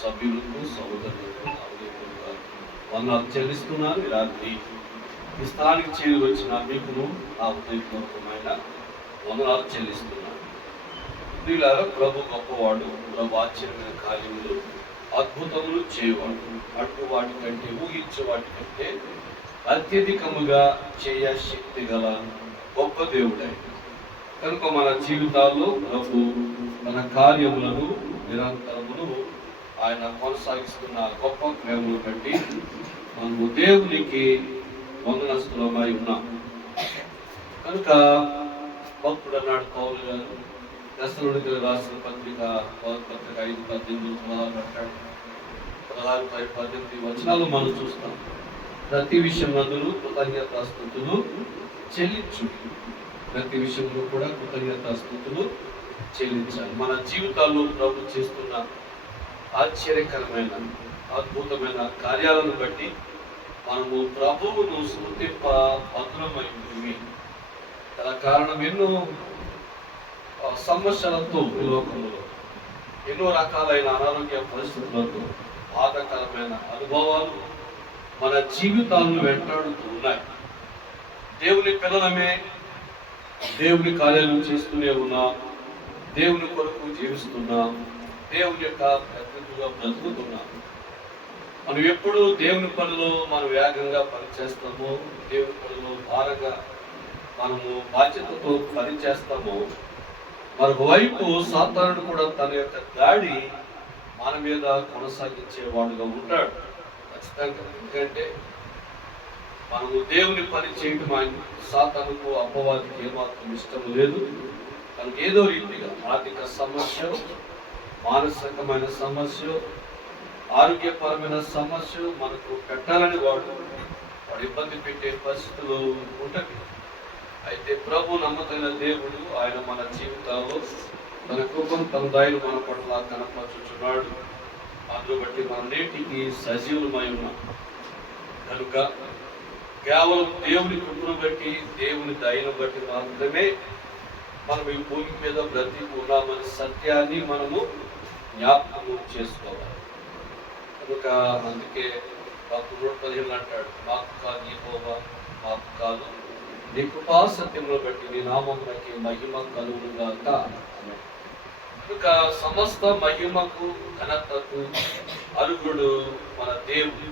సభ్యులకు సహోదరులకు వందనాలు చెల్లిస్తున్నాను. ఈ రాత్రి ఈ స్థలానికి చేరి వచ్చిన మీకును ఆ హృదయపూర్వకమైన వందనాలు చెల్లిస్తున్నాను. ప్రియులారా, ప్రభు గొప్పవాడు, ప్రభు ఆశ్చర్యమైన కార్యములు అద్భుతములు చేయవాడు, అటు వాటి కంటే ఊహించే వాటి కంటే అత్యధికముగా చేయ శక్తి గల గొప్ప దేవుడే. కనుక మన జీవితాల్లో ప్రభు మన కార్యములను నిరంతరమును ఆయన కొనసాగిస్తున్న గొప్ప ప్రేమను బట్టి మనము దేవునికి వందనస్తులమై ఉన్నాం. కనుక భక్తుడు అన్నాడు పౌలు గారు, దశలోనికి రాసిన పత్రిక 5:18 మొదలుపెట్టాడు. 16-18 వచనాలు మనం చూస్తాం. ప్రతి విషయం నందును కృతజ్ఞతాస్తుతులు చెల్లించు. ప్రతి విషయంలో కూడా కృతజ్ఞతాస్తుతులు చెల్లించాలి. మన జీవితాల్లో ప్రభు చేస్తున్న ఆశ్చర్యకరమైన అద్భుతమైన కార్యాలను బట్టి మనము ప్రభువును స్మృతింప భద్రమై ఉంటుంది. గల కారణం ఎన్నో సమస్యలతో ఈ లోకంలో ఎన్నో రకాలైన అనారోగ్య పరిస్థితులతో బాధాకరమైన అనుభవాలు మన జీవితాలను వెంటాడుతూ ఉన్నాయి. దేవుని పిల్లలమే దేవుని కార్యాలను చేస్తూనే ఉన్నాం, దేవుని కొరకు జీవిస్తున్నాం, దేవుని యొక్క ప్రతినిధిగా బ్రతుకుతున్నాం. మనం ఎప్పుడు దేవుని పనిలో మనం వేగంగా పనిచేస్తామో, దేవుని పనిలో భారంగా మనము బాధ్యతతో పనిచేస్తామో, మరొకవైపు సాతానుడు కూడా తన యొక్క దాడి మన మీద కొనసాగించేవాడుగా ఉంటాడు ఖచ్చితంగా. ఎందుకంటే మనము దేవుని పని చేయటం ఆయన సాతానుకు అపవాదికి ఏమాత్రం ఇష్టం లేదు. మనకు ఏదో రీతిగా ఆర్థిక సమస్య, మానసికమైన సమస్య, ఆరోగ్యపరమైన సమస్య మనకు పెట్టాలని వాడు ఇబ్బంది పెట్టే పరిస్థితులు ఉంటాయి. అయితే ప్రభు నమ్మకమైన దేవుడు, ఆయన మన జీవితాల్లో తన కృపను తన దయను మన పట్ల కనపరుచుచున్నాడు. అందులో బట్టి మనం నేటికి సజీవులమై ఉన్నాం. కనుక కేవలం దేవుని కృపను బట్టి, దేవుని దయను బట్టి మాత్రమే మనం ఈ భూమి మీద బ్రతికి ఉన్నామనే సత్యాన్ని మనము జ్ఞాపకం చేసుకోవాలి. కనుక అందుకే 115 అంటాడు, మాకు కాదు యెహోవా, మాకు కాదు నీ కృపా సత్యమును బట్టి నీ నామమునకి మహిమ కలుగునుగాక. కనుక సమస్త మహిమకు ఘనతకు అర్హుడు మన దేవుడు.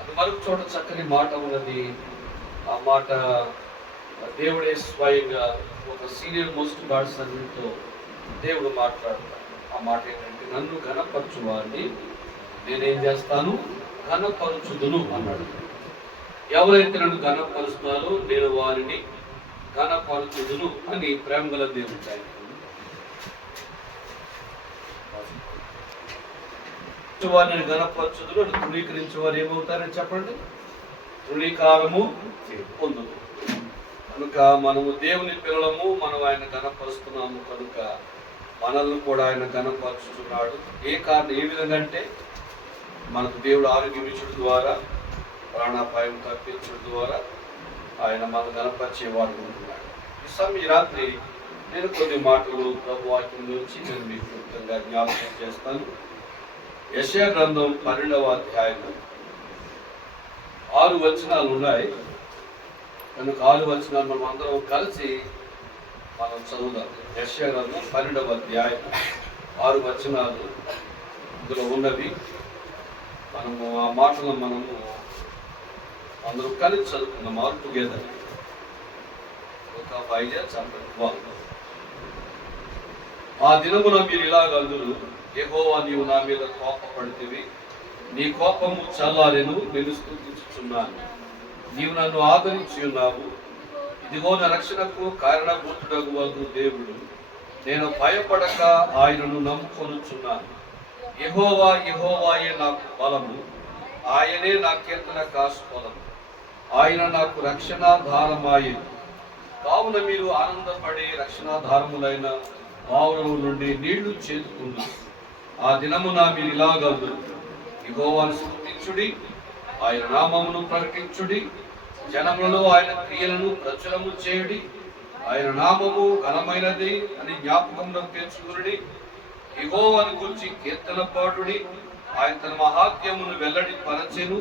అది మరొక చోట చక్కని మాట ఉన్నది. ఆ మాట దేవుడే స్వయంగా ఒక సీనియర్ మోస్ట్ గాడ్స్ అన్నిటితో దేవుడు మాట్లాడతాడు. ఆ మాట ఏంటంటే, నన్ను ఘనపరచు వారిని నేనేం చేస్తాను, ఘనపరచుదును అన్నాడు. ఎవరైతే నన్ను ఘనపరుస్తున్నారో నేను వారిని ఘనపరచుదును అని ప్రేమ గల దేవుడు. వారిని ఘనపరచుదును అని తృణీకరించే వారు ఏమవుతారని చెప్పండి, తృణీకారము పొందును. కనుక మనము దేవుని పిల్లలము, మనం ఆయన ఘనపరుస్తున్నాము. కనుక మనల్ని కూడా ఆయన ఘనపరుచుతున్నాడు. ఏ విధంగా అంటే, మనకు దేవుడు ఆరోగ్యం ఇచ్చడం ద్వారా, ప్రాణాపాయం తప్పించడం ద్వారా ఆయన మనం ఘనపరిచేవాడు ఉంటున్నాడు. ఈ రాత్రి నేను కొన్ని మాటలు ప్రభు వాక్యం నుంచి నేను మీకు క్లుప్తంగా జ్ఞాపకం చేస్తాను. యెషయా గ్రంథం 12వ అధ్యాయం 6 వచనాలు ఉన్నాయి. కనుక 6 వచనాలు మనం అందరం కలిసి మనం చదువుదాం. యెషయా గ్రంథం 12వ అధ్యాయం 6 వచనాలు ఇందులో ఉన్నవి. మనము ఆ మాటలను మనము అందరూ కలిసి చదువుకుందాం. All together. ఒక బైజా చంప. ఆ దినమున మీరు ఇలాగందురు, యెహోవా నీవు నా మీద కోపపడితివి, నీ కోపము చల్లారెను, నేను స్తుతించుచున్నాను. నీవు నన్ను ఆదరించి ఉన్నావు. ఇదిగో నా రక్షణకు కారణభూతుడగు దేవుడు, నేను భయపడక ఆయనను నమ్ముకొనుచున్నాను. యెహోవా యెహోవాయే నాకు బలము, ఆయనే నా కీర్తన కాస్పదము, ఆయన నాకు రక్షణాధారమాయే. కావున మీరు ఆనందపడే రక్షణాధారములైన బావుల నుండి నీళ్లు చేతుకుందు. ఆ దినమున మీరు ఇలాగందురు, యెహోవాను స్తుతించుడి, ఆయన నామమును ప్రకటించుడి, జనములలో ఆయన క్రియలను ప్రచురము చేయుడి, ఆయన నామము ఘనమైనది అని జ్ఞాపకంలో తెచ్చుకుని యెహోవాను గూర్చి కీర్తన పాడుడి, ఆయన తన మహాత్మ్యమును వెల్లడి పరచెను,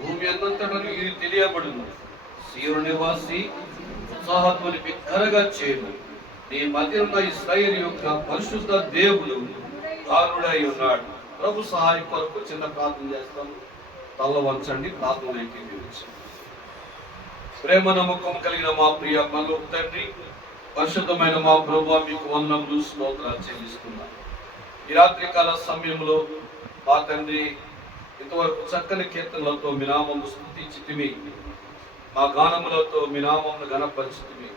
భూమి అంతటను ఇది తెలియబడును. సీయోను నివాసి ఉత్సాహధ్వని బిగ్గరగా చేయును, నీ మధ్యనున్న ఇశ్రాయేలు యొక్క పరిశుద్ధ దేవుడు దారుడై ఉన్నాడు. ప్రభు సహాయం కొరకు చిన్న ప్రార్థన చేస్తాం. తల్ల వంచండి, ప్రార్థన ఏకీభవించండి. ప్రేమ నమ్మకం కలిగిన మా ప్రియ పరలోక తండ్రి, పరిశుద్ధమైన మా ప్రభువా, మీకు వందనములు స్తోత్రాలు చెల్లిస్తున్నాను. ఈ రాత్రికాల సమయంలో మా తండ్రి ఇంతవరకు చక్కని కీర్తనలతో మీ నామమును స్తుతించితిమి, మా గానములతో మీ నామమును ఘనపరిచితిమి.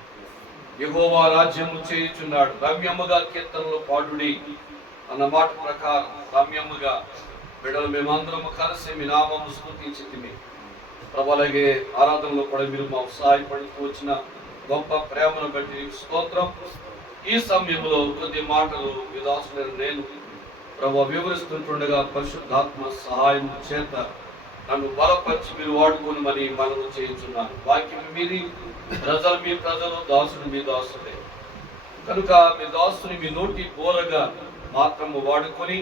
యెహోవా రాజ్యము చేయుచున్నాడు, రమ్యముగా కీర్తనలు పాడుడి అన్న మాట ప్రకారం రమ్యముగా బిడ్డలు మేమందరము కలిసి మీ నామమును స్తుతించితిమి. ప్రభు, అలాగే ఆరాధనలో కూడా మీరు మాకు సహాయపడుతూ వచ్చిన గొప్ప ప్రేమను బట్టి స్తోత్రం. ఈ సమయంలో కొద్ది మాటలు విదాసులైన నేను ప్రభు వివరిస్తుండగా పరిశుద్ధాత్మ సహాయం చేత నన్ను బలపరిచి మీరు వాడుకొని మరి మనము చేయించున్నాను. వాక్యం మీది, ప్రజలు మీ ప్రజలు, దాసుడు మీ దాసుడే కనుక మీ దాసుని మీ నోటి బోరగా మాత్రము వాడుకొని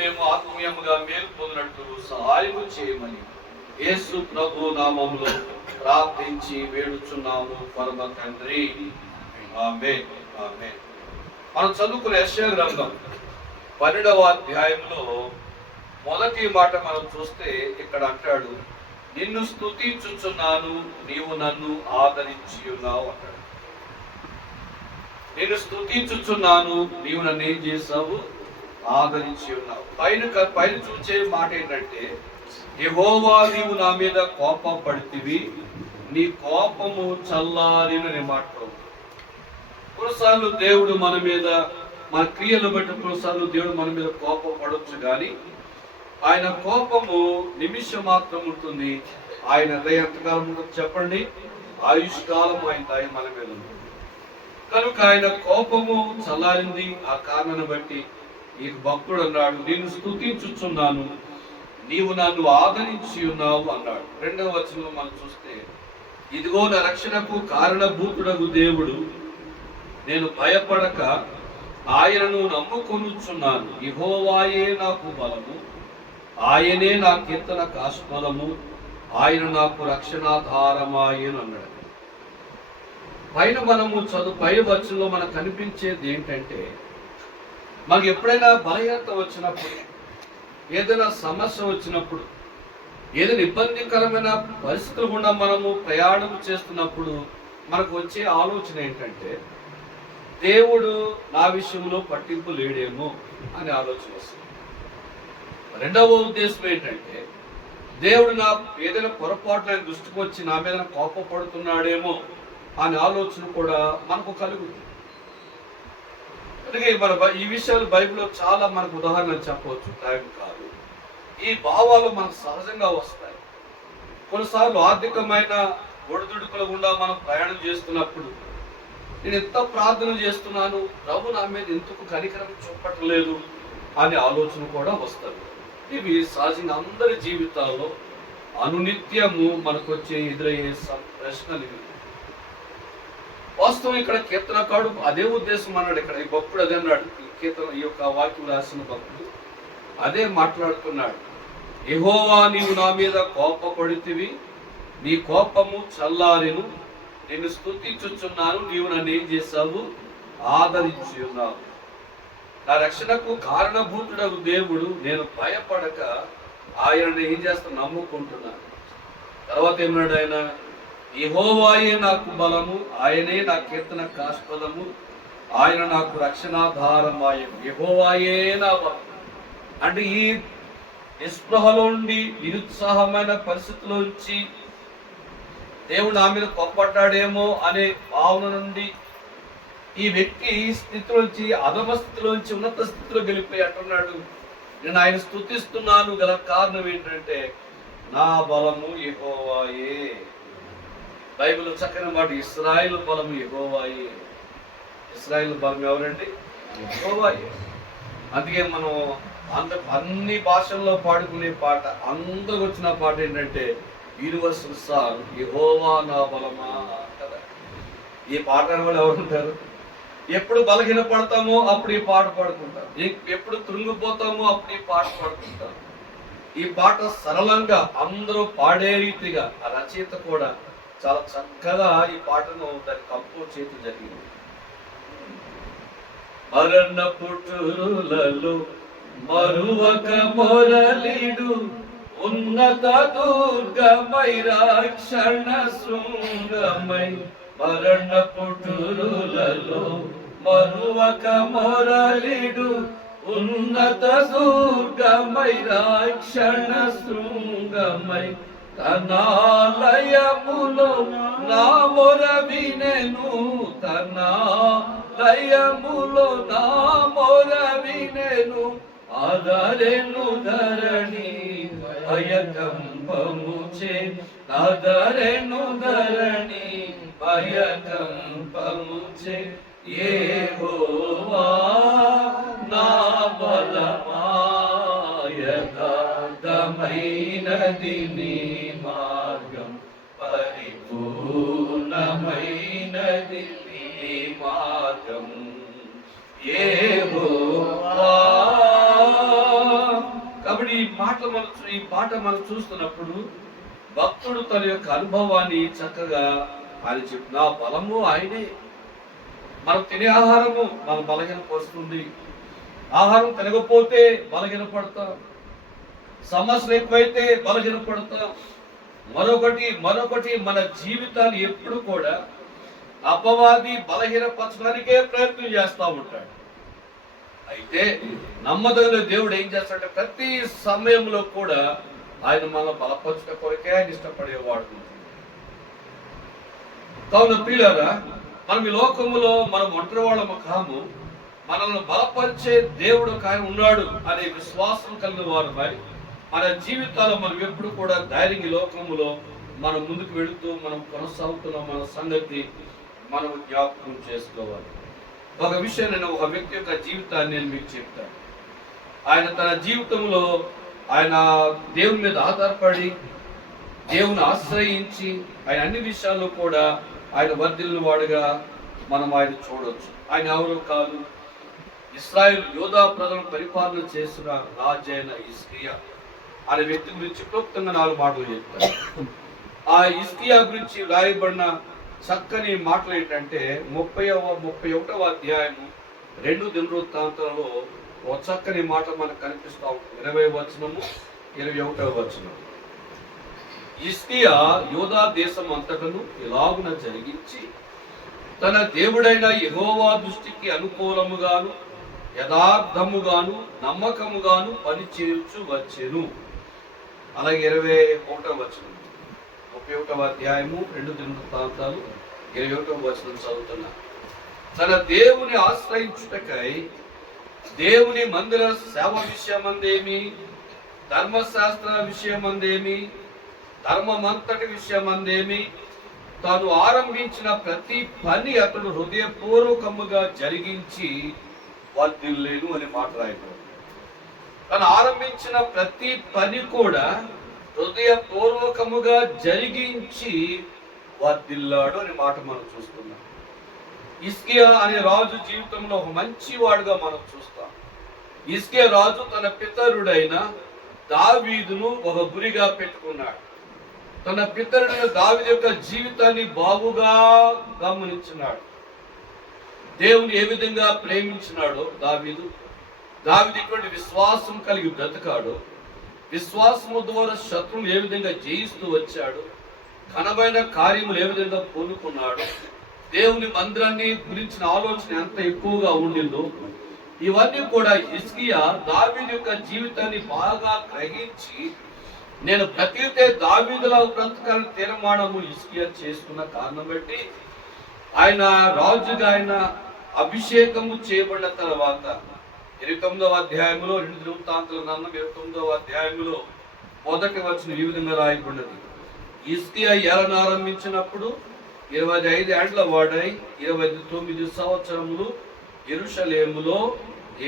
మేము ఆత్మీయముగా మేలు పొందినట్లు సహాయము చేయమని యేసు ప్రభు నామములో ప్రార్థించి వేడుచున్నాము పరమ తండ్రి, ఆమేన్, ఆమేన్. మనం చదువుకునే యెషయా గ్రంథం 12వ అధ్యాయంలో మొదటి మాట మనం చూస్తే ఇక్కడ అంటాడు, నిన్ను స్తుతించుచున్నాను, నీవు నన్ను ఆదరించి ఉన్నావు అంటాడు. నిన్ను స్తుతించుచున్నాను, నీవు నన్ను ఏం చేసావు? ఆదరించి ఉన్నావు. పైన చూచే మాట ఏంటంటే, యెహోవా నీవు నా మీద కోపపడితివి, నీ కోపము చల్లారినని మాట. కొన్నిసార్లు దేవుడు మన మీద, మన క్రియలు బట్టి కొన్నిసార్లు దేవుడు మన మీద కోపపడవచ్చు, కానీ ఆయన కోపము నిమిషం మాత్రం ఉంటుంది. ఆయన దయ ఎంతకాలం ఉంటుంది చెప్పండి? ఆయుష్కాలం ఆయన దయ మన మీద ఉంది. కనుక ఆయన కోపము చల్లారింది. ఆ కారణాన్ని బట్టి ఈ భక్తుడు అన్నాడు, నిన్ను స్తుతించుచున్నాను, నీవు నన్ను ఆదరించి ఉన్నావు అన్నాడు. 2వ వచనంలో మనం చూస్తే, ఇదిగో నా రక్షణకు కారణభూతుడగు దేవుడు, నేను భయపడక ఆయనను నమ్ముకొనుచున్నాను. యెహోవాయే నాకు బలము, ఆయనే నా కీర్తన కాస్పదము, ఆయన నాకు రక్షణాధారమాయను అన్నాడు. మనము పై వచనంలో మనకు కనిపించేది ఏంటంటే, మనకు ఎప్పుడైనా బలహీనత వచ్చినప్పుడు, ఏదైనా సమస్య వచ్చినప్పుడు, ఏదైనా ఇబ్బందికరమైన పరిస్థితులు గుండా మనము ప్రయాణం చేస్తున్నప్పుడు మనకు వచ్చే ఆలోచన ఏంటంటే, దేవుడు నా విషయంలో పట్టింపు లేడేమో అనే ఆలోచన వస్తుంది. 2వ ఉద్దేశం ఏంటంటే, దేవుడు నా ఏదైనా పొరపాటు దృష్టికి వచ్చి నా మీద కోపపడుతున్నాడేమో అనే ఆలోచన కూడా మనకు కలుగుతుంది. అందుకే ఈ విషయాలు బైబిల్లో చాలా మనకు ఉదాహరణలు చెప్పవచ్చు, టైం కాదు. ఈ భావాలు మనకు సహజంగా వస్తాయి. కొన్నిసార్లు ఆర్థికమైన ఒడిదుడుకుల గుండా మనం ప్రయాణం చేస్తున్నప్పుడు, నేను ఎంత ప్రార్థన చేస్తున్నాను, ప్రభు నా మీద ఎందుకు కనికరం చూపట్లేదు అనే ఆలోచన కూడా వస్తుంది. ఇవి సహజంగా అందరి జీవితాల్లో అనునిత్యము మనకు వచ్చే ఎదురయ్యే ప్రశ్నలు ఇవి. వాస్తవం ఇక్కడ కీర్తనకాడు అదే ఉద్దేశం అన్నాడు. ఇక్కడ ఈ భక్తుడు అదే అన్నాడు. ఈ యొక్క వాక్యం రాసిన భక్తుడు అదే మాట్లాడుతున్నాడు. యెహోవా నీవు నా మీద కోపపడితివి, నీ కోపము చల్లారెను, నిన్ను స్తుతించుచున్నాను, నీవు నన్ను ఏం చేశావు? ఆదరించి ఉన్నావు. నా రక్షణకు కారణభూతుడగు దేవుడు, నేను భయపడక ఆయనను ఏం చేస్తా? నమ్ముకుంటున్నాను. తర్వాత ఏమన్నాడు ఆయన? యెహోవాయే నాకు బలము, ఆయనే నా కీర్తన కాస్పదము, ఆయన నాకు రక్షణాధారమాయను. యెహోవాయే నా బలం. అంటే ఈ నిస్పృహలో ఉండి, నిరుత్సాహమైన పరిస్థితిలోంచి, దేవుడు నా మీద కోప్పడ్డాడేమో అనే భావన నుండి ఈ వ్యక్తి స్థితిలోంచి, అధమ స్థితిలోంచి ఉన్నత స్థితిలో గెలిపోయి అంటున్నాడు, నేను ఆయన స్తుతిస్తున్నాను. గల కారణం ఏంటంటే, నా బలము యెహోవాయే. బైబిల్ చక్కని మాట, ఇశ్రాయేలు బలము యెహోవాయే. ఇశ్రాయేలు బలం ఎవరండి? యెహోవాయే. అందుకే మనం అన్ని భాషల్లో పాడుకునే పాట, అందరికి వచ్చిన పాట ఏంటంటే యూనివర్సల్ సాంగ్, యెహోవా నా బలమా కదా. ఈ పాట కూడా ఎవరు ఉంటారు? ఎప్పుడు బలహీన పడతామో అప్పుడు ఈ పాట పాడుకుంటాం. ఎప్పుడు కృంగిపోతామో అప్పుడు ఈ పాట పాడుకుంటాం. ఈ పాట సరళంగా అందరూ పాడే రీతిగా ఆ రచయిత కూడా చాలా చక్కగా ఈ పాటను దాన్ని కంపోజ్ చేయడం జరిగింది. మరణ పుట్టులలో మరువక మొరలిడు ఉన్నత దుర్గమై రక్షణ శృంగమై. మరణ పుట్టులలో మరువక మొరలిడు ఉన్నత దుర్గమై రక్షణ శృంగమై. తనాలయములో నా మొర వినెను, తనాలయములో నా మొర వినెను. ఆదరెను ధరణి భయకంపముచే, ఆదరెను ధరణి భయకంపముచే. యెహోవా నా బలమా, యథార్థమైనది నీ మార్గం, పరిపూర్ణమైనది నీ మార్గం. యెహోవా. కాబట్టి ఈ పాట మనం చూస్తున్నప్పుడు భక్తుడు తన యొక్క అనుభవాన్ని చక్కగా ఆయన చెప్పు. నా బలము ఆయనే. మనం తినే ఆహారము మన బలహీనపరుస్తుంది. ఆహారం తినకపోతే బలహీనపడతాం. సమస్యలు ఎక్కువైతే బలహీనపడతాం. మరొకటి మన జీవితాన్ని ఎప్పుడు కూడా అపవాది బలహీనపరచడానికే ప్రయత్నం చేస్తూ ఉంటాడు. అయితే నమ్మదగిన దేవుడు ఏం చేస్తాడంటే ప్రతి సమయంలో కూడా ఆయన మన బలపరచడం కొరకే ఆయన ఇష్టపడేవాడు. కావున ప్రియులారా, మనం ఈ లోకములో మనం ఒంటరి వాళ్ళము కాము. మనల్ని బలపరిచే దేవుడు ఆయన ఉన్నాడు అనే విశ్వాసం కలిగిన వారు మన జీవితాల్లో మనం ఎప్పుడు కూడా ధైర్యం ఈ లోకములో మనం ముందుకు వెళుతూ మనం కొనసాగుతున్న మన సంగతి మనం జ్ఞాపకం చేసుకోవాలి. ఒక విషయం, నేను ఒక వ్యక్తి యొక్క జీవితాన్ని నేను మీకు చెప్తాను. ఆయన తన జీవితంలో ఆయన దేవుని మీద ఆధారపడి దేవుని ఆశ్రయించి ఆయన అన్ని విషయాల్లో కూడా ఆయన వర్ధిల్లిన వాడుగా మనం ఆయన చూడవచ్చు. ఆయన ఎవరు కాదు, ఇశ్రాయేలు యోధా ప్రజలను పరిపాలన చేసిన రాజైన హిజ్కియా అనే వ్యక్తి గురించి క్లుప్తంగా 4 మాటలు చెప్తారు. ఆ హిజ్కియా గురించి రాయబడిన చక్కని మాటలు ఏంటంటే 31వ అధ్యాయము 2 దినవృత్తాంతాలలో ఒక చక్కని మాట మనకు కనిపిస్తూ ఉంటుంది. 20వ వచనము 21వ వచనం. హిజ్కియా యూదా దేశం అంతటను ఇలాగున జరిగించి తన దేవుడైన యెహోవా దృష్టికి అనుకూలముగాను యథార్థముగాను నమ్మకముగాను పనిచేయచ్చు వచ్చెను. అలాగే 21వ వచనం 31వ అధ్యాయము 2 దినవృత్తాంతాలు 21వ వచనం చదువుతున్నా. తన దేవుని ఆశ్రయించుటకై దేవుని మందిర సేవ విషయమందేమి, ధర్మశాస్త్ర విషయమందేమి, ధర్మమంతటి విషయమందేమి తాను ఆరంభించిన ప్రతి పని అతడు హృదయపూర్వకముగా జరిగించి వర్ధిల్లేను అని మాట రాయబడింది. తను ఆరంభించిన ప్రతి పని కూడా హృదయపూర్వకముగా జరిగించి వర్ధిల్లాడు అని మాట మనం చూస్తున్నాం. హిజ్కియా అనే రాజు జీవితంలో ఒక మంచి వాడుగా మనం చూస్తాం. హిజ్కియా రాజు తన పితరుడైన దావీదును ఒక గురిగా పెట్టుకున్నాడు. తన పితరుడైన దావీదు యొక్క జీవితాన్ని బాగుగా గమనించినాడు. దేవుని ఏ విధంగా ప్రేమించినాడో దావీదు ఎటువంటి విశ్వాసం కలిగి బ్రతకాడో, విశ్వాసము ద్వారా శత్రువులు ఏ విధంగా జయిస్తూ వచ్చాడు, ఘనమైన కార్యములు ఏ విధంగా పొందుకున్నాడు, దేవుని మందిరాన్ని గురించిన ఆలోచన ఎంత ఎక్కువగా ఉండిందో, ఇవన్నీ కూడా హిజ్కియా దావీదు యొక్క జీవితాన్ని బాగా గ్రహించి నేను బ్రతికితే దావీదులా బ్రతకాలని తీర్మానము హిజ్కియా చేసుకున్న కారణం బట్టి ఆయన రాజుగా ఆయన అభిషేకము చేయబడిన తర్వాత 29వ అధ్యాయంలో 2 దినవృత్తాంతాల గ్రంథం 29వ అధ్యాయంలో 1వ వచనం ఈ విధంగా రాయబడినది. హిజ్కియా ఏలన ఆరంభించినప్పుడు 25 ఏండ్ల వాడై 29 సంవత్సరములు యెరూషలేములో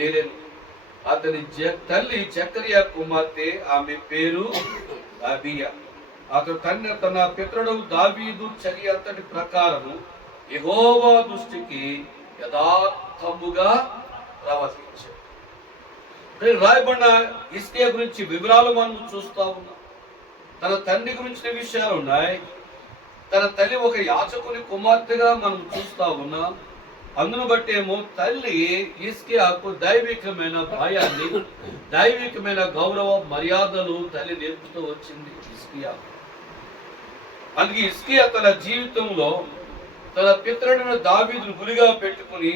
ఏలెను. అతని తల్లి జకరియా కుమార్తె, ఆమె పేరు అబియా. అతడు తన పితరుడు దావీదు చర్య అంతటి ప్రకారము యెహోవా దృష్టికి యథార్థముగా ప్రవర్తించాడు. రాయబడిన హిజ్కియా గురించి వివరాలు మనం చూస్తా ఉన్నాం. తన తండ్రి గురించిన విషయాలు ఉన్నాయి. తన తల్లి ఒక యాజకుని కుమార్తెగా మనం చూస్తా ఉన్నాం. అందును బట్టి ఏమో తల్లి హిజ్కియాకు దైవికమైన భయాన్ని, దైవికమైన గౌరవ మర్యాదలు తల్లి నేర్పుతూ వచ్చింది హిజ్కియా. అందుకే హిజ్కియా తన జీవితంలో తన పితరుడైన దావీదును గురిగా పెట్టుకుని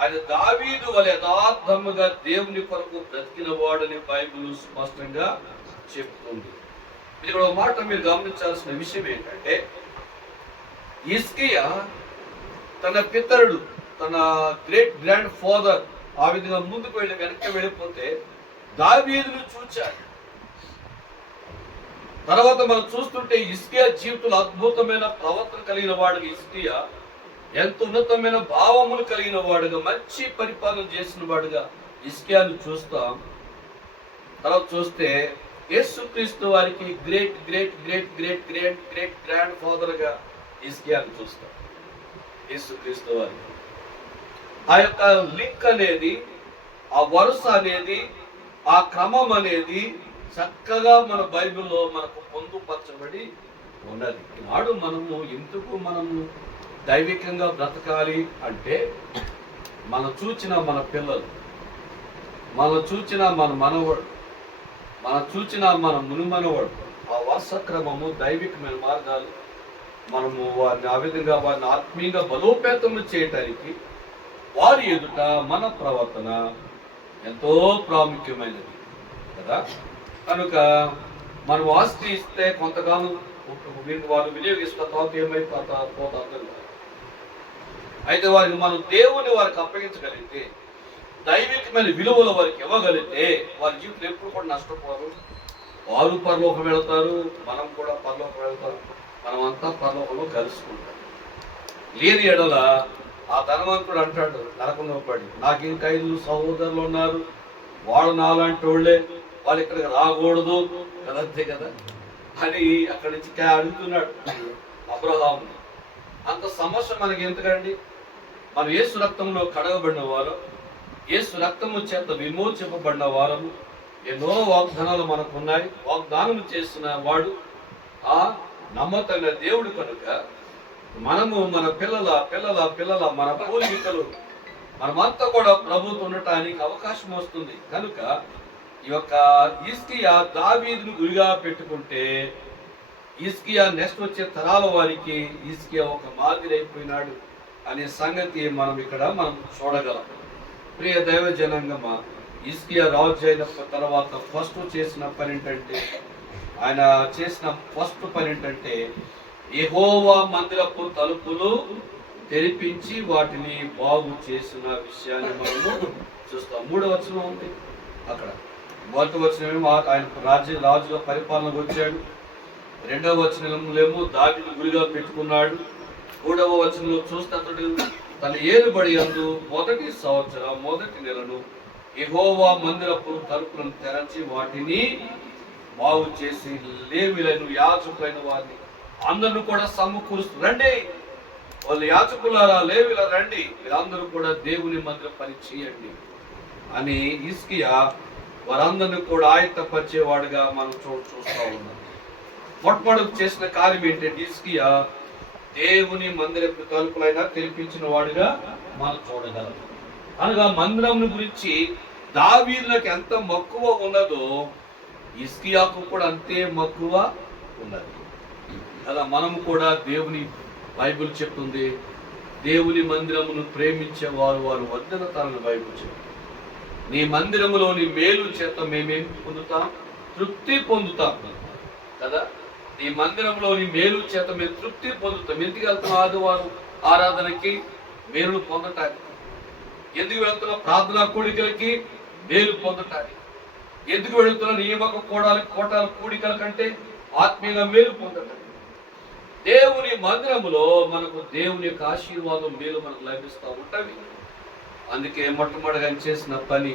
ఆయన దావీదు వలె యథార్థముగా దేవుని కొరకు బ్రతికిన వాడని బైబిల్ స్పష్టంగా చెప్తుంది. ఇక్కడ ఒక మాట మీరు గమనించాల్సిన విషయం ఏంటంటే, హిజ్కియా తన పితరుడు, తన గ్రేట్ గ్రాండ్ ఫాదర్ ఆ విధంగా ముందుకు వెనక్కి వెళ్ళిపోతే దావీదును చూచాడు. తర్వాత మనం చూస్తుంటే హిజ్కియా జీవితంలో అద్భుతమైన ప్రవర్తన కలిగిన వాడుగా హిజ్కియా, ఎంత ఉన్నతమైన భావములు కలిగిన వాడుగా, మంచి పరిపాలన చేసిన వాడుగా హిజ్కియాను చూస్తాం. తర్వాత చూస్తే యేసుక్రీస్తు వారికి great great great great great great grand father గా హిజ్కియాను చూస్తాం. యేసుక్రీస్తు వారికి ఆ యొక్క లింక్ అనేది, ఆ వరుస అనేది, ఆ క్రమం అనేది చక్కగా మన బైబిల్లో మనకు పొందుపరచబడి ఉన్నది. ఈనాడు మనము దైవికంగా బ్రతకాలి అంటే మనం చూచిన మన పిల్లలు, మనం చూచిన మన మనవడు, మనం చూచిన మన మునుమనవడు, ఆ వరుస క్రమము, దైవికమైన మార్గాలు మనము వారిని ఆ విధంగా వారిని ఆత్మీయంగా బలోపేతం చేయటానికి వారి ఎదుట మన ప్రవర్తన ఎంతో ప్రాముఖ్యమైనది కదా. కనుక మనం ఆస్తి ఇస్తే కొంతకాలం వారు వినియోగిస్తున్న తర్వాత ఏమైపోతారు. అయితే వారికి మనం దేవుని వారికి అప్పగించగలిగితే, దైవికమైన విలువలు వారికి ఇవ్వగలిగితే వారి జీవితం ఎప్పుడు కూడా నష్టపోరు. వారు పరలోకం వెళతారు, మనం కూడా పరలోకం వెళతాం, మనమంతా పరలోకంలో కలుసుకుంటాం. లేని ఎడల ఆ ధనవంతుడు అంటాడు నరకంలో పడి, నాకు ఇంకా 5 సహోదరులు ఉన్నారు, వాడు నాలాంటి వాళ్ళే, వాళ్ళు ఇక్కడికి రాకూడదు కదంతే కదా అని అక్కడి నుంచి అడుగుతున్నాడు అబ్రహాము. అంత సమస్య మనకి ఎందుకండి? మనం యేసు రక్తంలో కడగబడిన వారు, యేసు రక్తము చేత విమోచింపబడిన వారము. ఎన్నో వాగ్దానాలు మనకు ఉన్నాయి. వాగ్దానం చేసిన వాడు ఆ నమ్మకమైన దేవుడు. కనుక మనము మన పిల్లల పిల్లల పిల్లల మన పూర్వీకులు మనమంతా కూడా ప్రభుత్వం ఉండటానికి అవకాశం వస్తుంది. కనుక ఈ యొక్క హిజ్కియా దావీదును గురిగా పెట్టుకుంటే హిజ్కియా నెక్స్ట్ వచ్చే తరాల వారికి హిజ్కియా ఒక మాదిరి అయిపోయినాడు అనే సంగతి మనం చూడగలం. ప్రియ దైవ జనాంగమా, హిజ్కియా రాజు అయిన తర్వాత ఆయన చేసిన ఫస్ట్ పని ఏంటంటే యెహోవా మందిరపు తలుపులు తెరిపించి వాటిని బాగు చేసిన విషయాన్ని మనము చూస్తాం. 3వ వచనం ఉంది అక్కడ. 1వ వచనమేమో ఆయన రాజుగా పరిపాలనకు వచ్చాడు. 2వ వచనంలో దావీదు గురిగా పెట్టుకున్నాడు. 3వ వచనంలో చూస్తే అతడు తన ఏలుబడి యందు 1వ సంవత్సరం 1వ నెలను యెహోవా మందిరపు తలుపులను తెరచి వాటిని బాగు చేసి లేవీయులను యాజకులైన వారిని అందరూ కూడా సమకూరుస్తూ, రండి వాళ్ళు యాజకులారా, లేవీయుల రండి, మీరందరూ కూడా దేవుని మందిర పని చేయండి అని హిజ్కియా వారందరినీ కూడా ఆయత్తపరిచేవాడుగా మనం చూస్తూ ఉన్నాం. మొట్టమొదటి చేసిన కార్యం ఏంటంటే హిజ్కియా దేవుని మందిరపు తలుపులైనా తెరిపించిన వాడుగా మనం చూడగలం. అనగా మందిరం గురించి దావీదులకు ఎంత మక్కువ ఉన్నదో హిజ్కియాకు కూడా అంతే మక్కువ ఉన్నది. అలా మనము కూడా దేవుని బైబిల్ చెప్తుంది, దేవుని మందిరమును ప్రేమించే వారు వర్ధనతారని బైబిల్ చెప్తుంది. నీ మందిరములోని మేలు చేత మేమేం పొందుతాం? తృప్తి పొందుతాం కదా. నీ మందిరంలోని మేలు చేత మేము తృప్తి పొందుతాం. ఎందుకు వెళ్తున్నాం? ఆదివారం ఆరాధనకి మేలు పొందటానికి. ఎందుకు వెళ్తున్నాం? ప్రార్థనా కూడికలకి మేలు పొందటానికి. ఎందుకు వెళుతున్నాం? నియమక కోటాల కూడికల కంటే ఆత్మీయంగా మేలు పొందటానికి. దేవుని మందిరములో మనకు దేవుని యొక్క ఆశీర్వాదం మేలు మనకు లభిస్తూ ఉంటవి. అందుకే మొట్టమొదటిగా చేసిన పని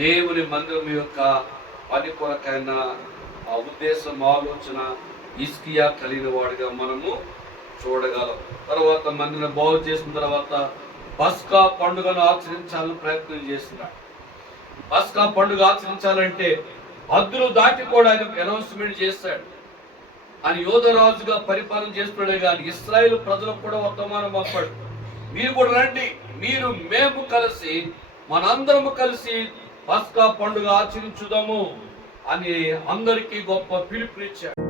దేవుని మందిరం యొక్క పని కొరకైన ఆ ఉద్దేశం, ఆలోచన హిజ్కియా కలిగిన వాడిగా మనము చూడగలం. తర్వాత మందిరం బాగు చేసిన తర్వాత పస్కా పండుగను ఆచరించాలని ప్రయత్నం చేస్తున్నాడు. పస్కా పండుగ ఆచరించాలంటే హద్దులు దాటి కూడా ఆయన అనౌన్స్మెంట్ చేశాడు. ఆయన యోధరాజుగా పరిపాలన చేస్తున్నాడే కానీ ఇశ్రాయేలు ప్రజలకు కూడా వర్తమానం పంపాడు. మీరు కూడా రండి, మేము కలిసి మనందరము కలిసి పస్కా పండుగ ఆచరించుదాము అని అందరికీ గొప్ప పిలుపునిచ్చాడు.